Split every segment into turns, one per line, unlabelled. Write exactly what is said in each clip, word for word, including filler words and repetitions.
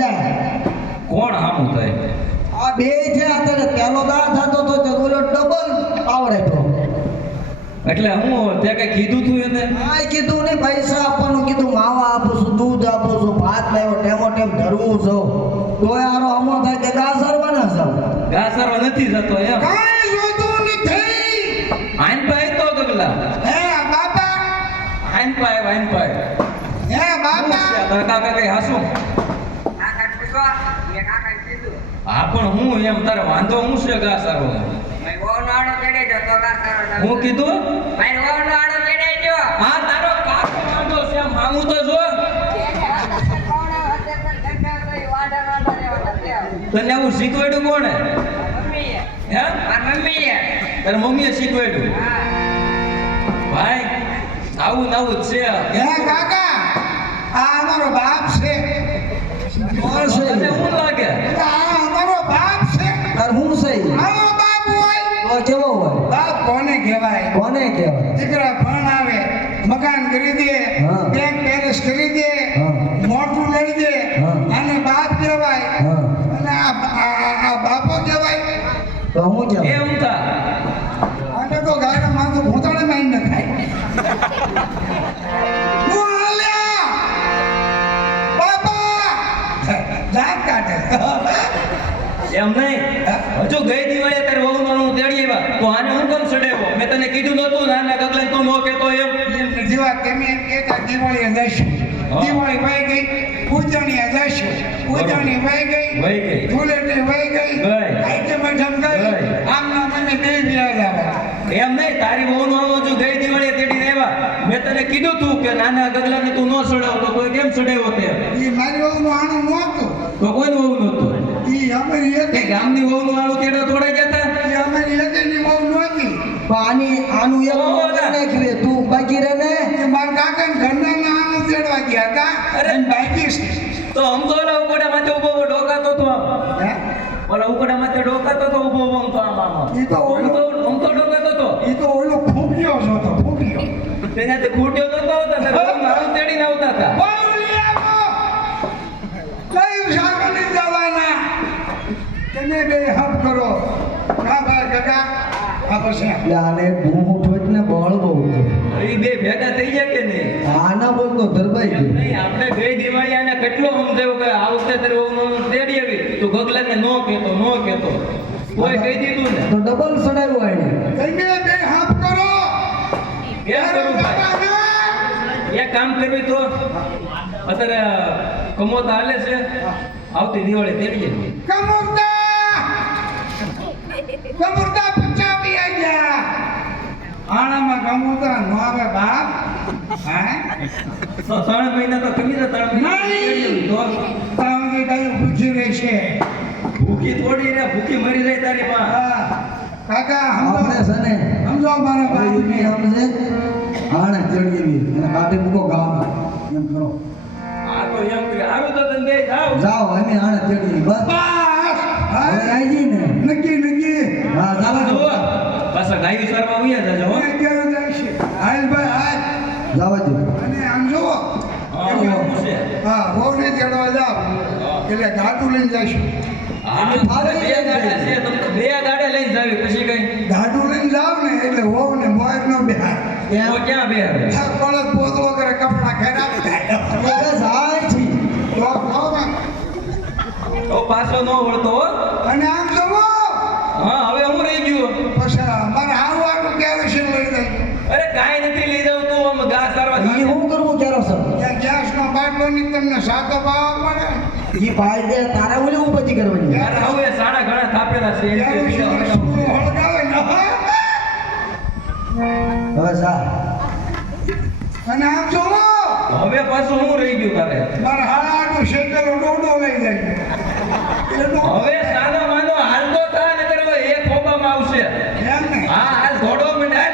જાય.
કોણ હામું થાય?
આ બે છે અત્યારે પેલો દા થતો તો તે ઓલો ડબલ પાવર આપ્યો.
એટલે હું તે કઈ કીધું તું એને?
આ કીધું ને પૈસા આપવાનું કીધું, માવા આપું છું, દૂધ આપું છું, ભાત લાવ્યો, ટેમો ટેમ ધરવું છું. તોય આરો અમો થાય કે ગા સરવાના છે.
ઘા સરવા નથી જતો એમ?
કાંઈ જોતું નથી.
આઈન પાય તો ગગલા
હે બાપા,
આઈન પાય આઈન પાય
હે બાપા.
તારા કાકા કઈ હાસું? હા પણ હું એમ તારે વાંધો હું છે ઘા સરવા? હું કીધું? હા તારો કાકો વાંધો છે આમ મામું તો જો. તને આવું શીખવાડ્યું કોણે? હે તારી મમ્મીએ શીખવાડ્યું? ભાઈ આવું ને આવું જ છે.
હે કાકા, આ અમારો બાપ છે. કોણ છે?
તને શું લાગે?
આ અમારો બાપ છે. તાર હું છે? આવો બાપ હોય તો કેવો હોય? બાપ કોને કહેવાય? કોને કહેવાય? દીકરા ભણાવે, મકાન કરી દે,
હા.
બેંક બેલેન્સ કરી દે,
હા.
મોટું લઈ દે,
હા.
આને બાપ કહેવાય.
હા.
અને આ આ- આ બાપો કહેવાય.
તો હું કેમ?
એમ તા
આને તો ગાયના માથું ભૂતાડે મારી ન ખાય. હું હાલ્યા. બાપા જાત કાઢે.
એમ નહીં. હજુ ગઈ દિવાળીએ તારે વહુ નો હું તેડી આવ્યા તો આને હું કેમ સડાવ્યો? મેં તને કીધું નતું નાના ગગલા તું નો કહેતો એમ.
જેવા તમે એમ કહેતા દિવાળીએ જઈશું,
હા.
દિવાળી વહી ગઈ, ઉજવણીએ જઈશું, ઉજવણી વહી ગઈ,
વહી ગઈ.
ધૂળેટી વહી ગઈ,
ગઈ.
આઈટમ આઈટમ ગઈ,
ગઈ.
આમના મને બે વ્યાજ આવે.
એમ નહીં. તારી વહુ નો હજુ ગઈ દિવાળીએ તેડીને આવ્યા. મેં તને કીધું તું કે નાના ગગલાને તું નો સડાવ તો કોઈ કેમ સડાવ્યો તે?
ઈ મારી વહુનું આણું નહોતું.
તો કોઈ વહુ નતું.
ઈ અમારી
તે
એકે-
ગામની વહુ નું આવું તેડો તોડાઈ જતા.
ઈ અમારી એકેની વહુ નહોતી.
તો આની આનું એક
ઓહો, ના.
નાખી તું બાકી રહે ને.
ઈ મારા કાકાને ઘરના ના આણું તેડવા ગયા હતા.
અરે.
અને બાકી છે.
તો આમ તો ઓલા ઉકડા માથે ઉભો ઉભો ડોકાતો તો આમ.
હે?
ઓલા ઉકડા માથે ડોકાતો તો ઉભો ઉભો આમ તો આમ આમ આમ.
ઈ તો
આમ
ઓલો-
તો આમ તો ડોકાતો તો.
ઈ તો ઓલો ફૂગ્યો જ હતો, ફૂગ્યો.
તેનાથી ખૂટ્યો તો તો આવતા હતા. આમ તેડીને આવતા હતા.
બાવળી આવો! કઈ સાગરની જવાના? તમે બે હપ કરો. કા ભાઈ કાકા? આ પછી
એટલે આને ભૂ ઠોક ને બળ બહુ છે.
એ બે ભેગા થઈ ગયા કે નહીં?
આના બોલ તો ધરબાઈ
એમ
ગયું.
નહીં. આપણે ગઈ દિવાળી આને કેટલો સમજાવ્યો કે આ વખતે તારે વહુનું તેડી આવી. તું ગગલાને નો કહેતો નો કહેતો. કોઈ કહી દીધું ને.
તો ડબલ સડાવ્યું આને.
તમે બે હપ કરો.
કેમ કરું ભાઈ?
બાબાને!
એક કામ કરવી તો અત્યારે કમોત હાલે છે. આવતી દિવાળી તેડીએ છીએ.
કમુરદા! કમુરદા પચાવી આયા. આણામાં કમુરદા નો આવે બાપ. હે?
તો ત્રણ મહિના તો કમી જાય. ત્રણ મહિના
નહીં!
તો
તાવની ગાયું ભૂખી રહેશે.
ભૂખી થોડી રે ભૂખી મરી જાય તારી માં.
હા. કાકા
આપણે
સમજો
છે ને
સમજો મારા
હવે
બાપને.
ઈ સમજે આને ચડી એવી અને કાઢી મૂકો ગામ એમ કરો.
આ તો એમ કે આવું તો તને બે જાવ.
જાઓ અમે આને ચડી બસ
બસ!
હવે
હા.
આવી જઈ ને.
નક્કી નક્કી.
હા
ચાલો
જાવા
જુઓ. પાછા ગાયું સારવા આવ્યા જજો હો.
એ ક્યારે જાય છે? હાલ ભાઈ હાલ.
જાવા દો.
અને આમ જુઓ.
હા, એવું છે.
હા, વહુને તેડવા જાઓ. એટલે ગાડું લઈને જઈશું.
હા, બે ગાડા છે. તમે તો બે ગાડા લઈને જાવી પછી કઈ.
ગાડું લઈને જાવ ને એટલે વહુને મોર નો બેહાર.
તો ક્યાં બે હવે?
બળદ પોતવો કરે, કપડાં ખરાબ થાય.
બસ આય છી.
તો વહુમાં.
તો પાછો ન વળતો હો.
અને આમ જુઓ.
હા હવે હું રહી ગયો.
પછી મારે હારું હારું કેરોસીન લઈ જાય.
અરે કાંઈ નથી લઈ જાવ તું આમ ઘા સારવા
ઈ હું કરવું કેરો સર.
ત્યાં ગેસનો બાટલો ની તમને સાતો પાવા પડે.
ઈ ભાઈ દે તારે ઓલી ઉપજી કરવાની.
યાર હવે સાડા ઘણા થાપેલા છે. એમ કે
કેરોસીન
બીજા
સૂરું હળગાવે ને.
હવે જા.
અને આમ જુઓ.
હવે પાછું હું રહી ગયું તારે.
મારે હારા હારું શેકેલો ડોડો લઈ જાય. એનો
હવે સાનો માનો હાલ તો થા નકર હવે એક ખોબામાં આવશે.
એમ ને.
હા હાલ ઘોડો મિનાટ.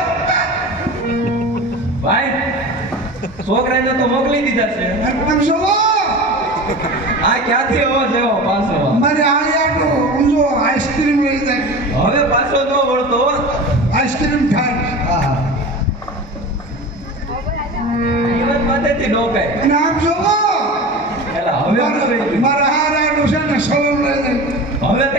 ભાઈ છોકરાને તો મોકલી દીધા છે.
અને આમ જુઓ.
આ ક્યાંથી અવાજ આવ્યો પાછો?
મારે આલિયાટું ઊંઝો આઈસ્ક્રીમ લઈ જાય.
હવે પાછો ન વળતો હો.
આઈસ્ક્રીમ ખાય.
હા
જીવન માથેથી ડોકાય.
અને આમ જુઓ.
એટલે હવે હવે હું કહી દઉં.
મારા હારાનું છે ને સલમ લઈ લઈ
હવે